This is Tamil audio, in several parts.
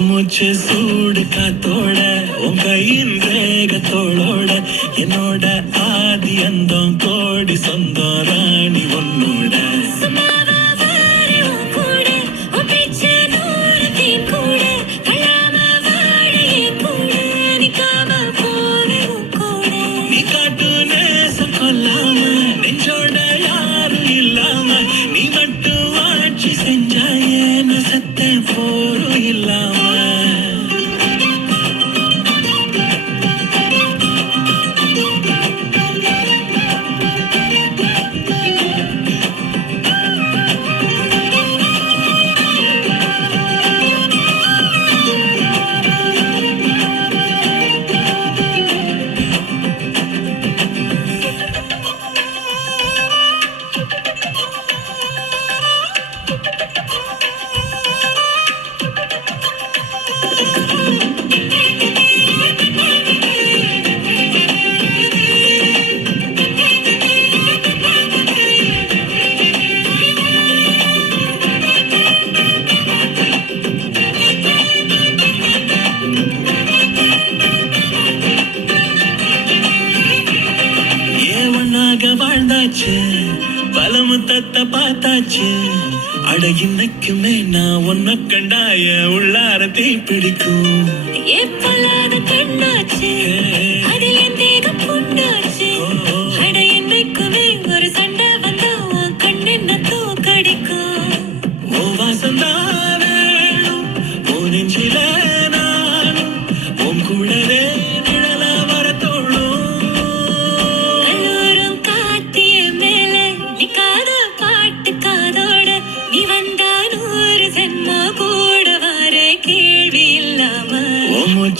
மூச்சு சூடு காத்தோட உன் கையின் வேகத்தோளோட என்னோட ஆதி அந்தம் கோடி சொந்தம் ராணி உன்னோட நீ காட்டு நேசம் கொல்லாம நெஞ்சோட யாரும் இல்லாம நீ மட்டும் ஆட்சி செஞ்சாயே நான் சத்தம் போரும் இல்லாம வாழ்ந்தாச்சு பல முத்தத்தை பார்த்தாச்சு அட இன்னைக்குமே நான் உன்னை கண்டாய உள்ளாரத்தை பிடிக்கும் கண்ணாச்சு அதில் என் தேகம் புண்ணாச்சு அட இன்னைக்குமே ஒரு சண்டை வந்தா உன் கண்ணென்ன தூக்கடிக்கும் ஓ வாசந்தான் வேணும் ஓ நெஞ்சில நானும் உன் கூடவே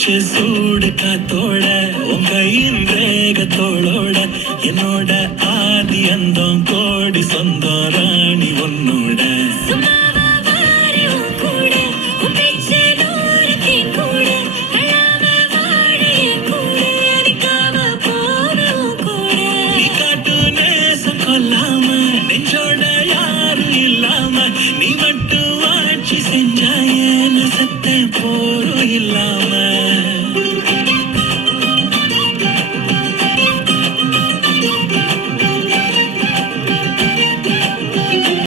மூச்சு சூடு காத்தோட உன் கையின் வேகத்தோளோட என்னோட ஆதி அந்தம்